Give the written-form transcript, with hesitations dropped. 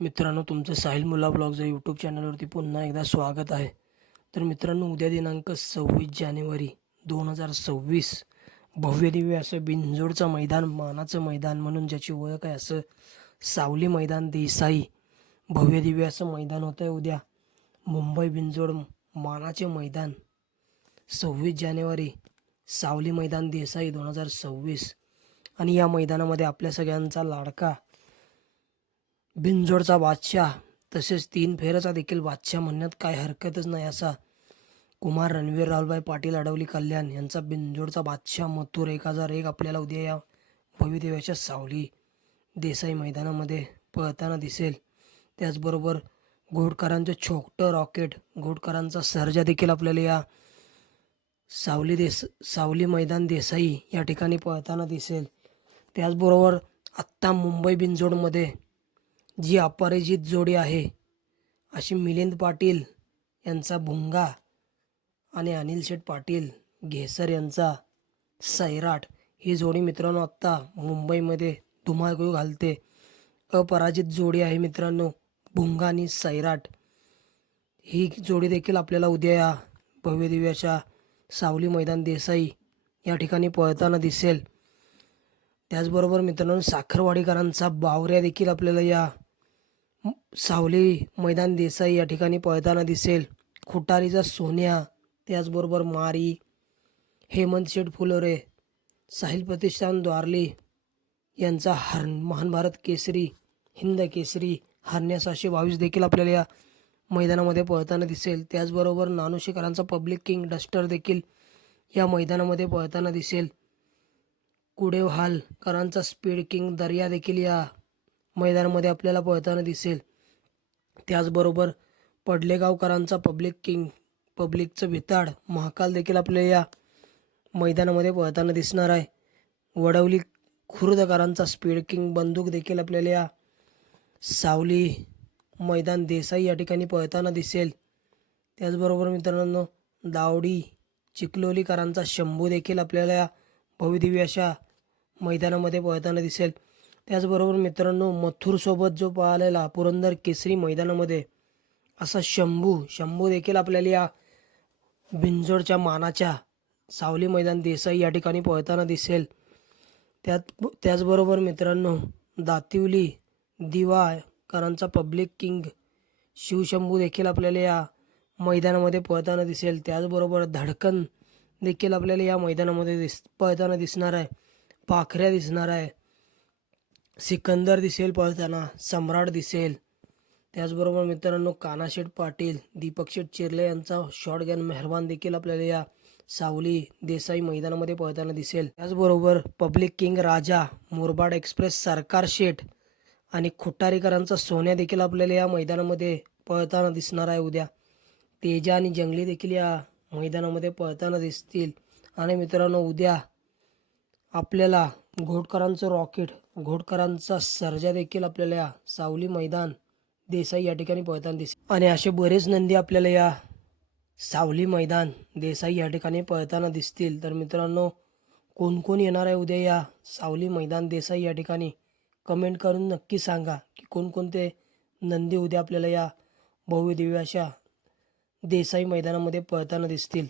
मित्रांनो, तुमचं साहिल मुल्ला ब्लॉग्स या यूट्यूब चॅनलवरती पुन्हा एकदा स्वागत आहे. तर मित्रांनो, उद्या दिनांक 26 जानेवारी 2026 भव्य दिव्य असं बिंजोडचं मैदान, मानाचं मैदान म्हणून ज्याची ओळख आहे असं सावली मैदान देसाई भव्य दिव्य असं मैदान होतं आहे उद्या. मुंबई बिंजोड मानाचे मैदान 26 जानेवारी सावली मैदान देसाई 2026. आणि या मैदानामध्ये आपल्या सगळ्यांचा लाडका बिंजोडचा बादशाह तसेच 3 फेऱ्याचा देखील बादशाह म्हणण्यात काय हरकतच नाही असा कुमार रणवीर राहुलभाई पाटील अडवली कल्याण यांचा बिंजोडचा बादशाह मथुर 1001 आपल्याला उद्या या भव्य दिव्याच्या सावली देसाई मैदानामध्ये पळताना दिसेल. त्याचबरोबर घोडकरांचं छोटं रॉकेट, घोडकरांचा सर्जा देखील आपल्याला या सावली मैदान देसाई या ठिकाणी पळताना दिसेल. त्याचबरोबर आत्ता मुंबई बिंजोडमध्ये जी अपराजित जोडी आहे अशी मिलिंद पाटील यांचा भुंगा आणि अनिल शेठ पाटील घेसर यांचा सैराट ही जोडी मित्रांनो आत्ता मुंबईमध्ये धुमाकूळ घालते. अपराजित जोडी आहे मित्रांनो, भुंगा आणि सैराट ही जोडी देखील आपल्याला उद्या या भव्य दिव्याच्या सावली मैदान देसाई या ठिकाणी पळताना दिसेल. त्याचबरोबर मित्रांनो, साखरवाडीकरांचा बावऱ्या देखील आपल्याला या सावली मैदान देसाई या ठिकाणी पळताना दिसेल. खुटारीचा सोन्या, त्याचबरोबर मारी, हेमंत शेठ फुलोरे, साहिल प्रतिष्ठान द्वारली यांचा महान भारत केसरी, हिंद केसरी हरण्या 722 देखील आपल्याला या मैदानामध्ये पळताना दिसेल. त्याचबरोबर नानोशेकरांचा पब्लिक किंग डस्टर देखील या मैदानामध्ये पळताना दिसेल. कुडेवहालकरांचा स्पीड किंग दर्या देखील या मैदानामध्ये आपल्याला पळताना दिसेल. त्याचबरोबर पडलेगावकरांचा पब्लिकचं भिताड महाकाल देखील आपल्याला या मैदानामध्ये पळताना दिसणार आहे. वडवली खुर्दकरांचा स्पीड किंग बंदूक देखील आपल्याला या सावली मैदान देसाई या ठिकाणी पळताना दिसेल. त्याचबरोबर मित्रांनो, दावडी चिखलोलीकरांचा शंभू देखील आपल्याला या भव्यदिव्य अशा मैदानामध्ये पळताना दिसेल. त्याचबरोबर मित्रांनो, मथुरसोबत जो पळालेला पुरंदर केसरी मैदानामध्ये असा शंभू देखील आपल्याला या बिंजोडच्या मानाच्या सावली मैदान देसाई या ठिकाणी पळताना दिसेल. त्याचबरोबर मित्रांनो, दातिवली दिवाकरांचा पब्लिक किंग शिवशंभू देखील आपल्याला या मैदानामध्ये पळताना दिसेल. त्याचबरोबर धडकन देखील आपल्याला या मैदानामध्ये पळताना दिसणार आहे. पाखऱ्या दिसणार आहे, सिकंदर दिसेल पळताना, सम्राट दिसेल. त्याचबरोबर मित्रांनो, कानाशेठ पाटील, दीपक शेठ चिरले यांचा शॉटगन मेहरबान देखील आपल्याला या सावली देसाई मैदानामध्ये पळताना दिसेल. त्याचबरोबर पब्लिक किंग राजा, मुरबाड एक्सप्रेस सरकार शेठ आणि खुटारीकरांचा सोन्या देखील आपल्याला या मैदानामध्ये पळताना दिसणार आहे उद्या. तेजा आणि जंगली देखील या मैदानामध्ये पळताना दिसतील. आणि मित्रांनो, उद्या आपल्याला घोडकरांचं रॉकेट, घोडकरांचा सर्जा देखील आपल्याला या सावली मैदान देसाई या ठिकाणी पळताना दिसेल. आणि असे बरेच नंदी आपल्याला या सावली मैदान देसाई या ठिकाणी पळताना दिसतील. तर मित्रांनो, कोण कोण येणार आहे उद्या या सावली मैदान देसाई या ठिकाणी कमेंट करून नक्की सांगा की कोणकोणते नंदी उद्या आपल्याला या भव्य दिव्य अशा देसाई मैदानामध्ये पळताना दिसतील.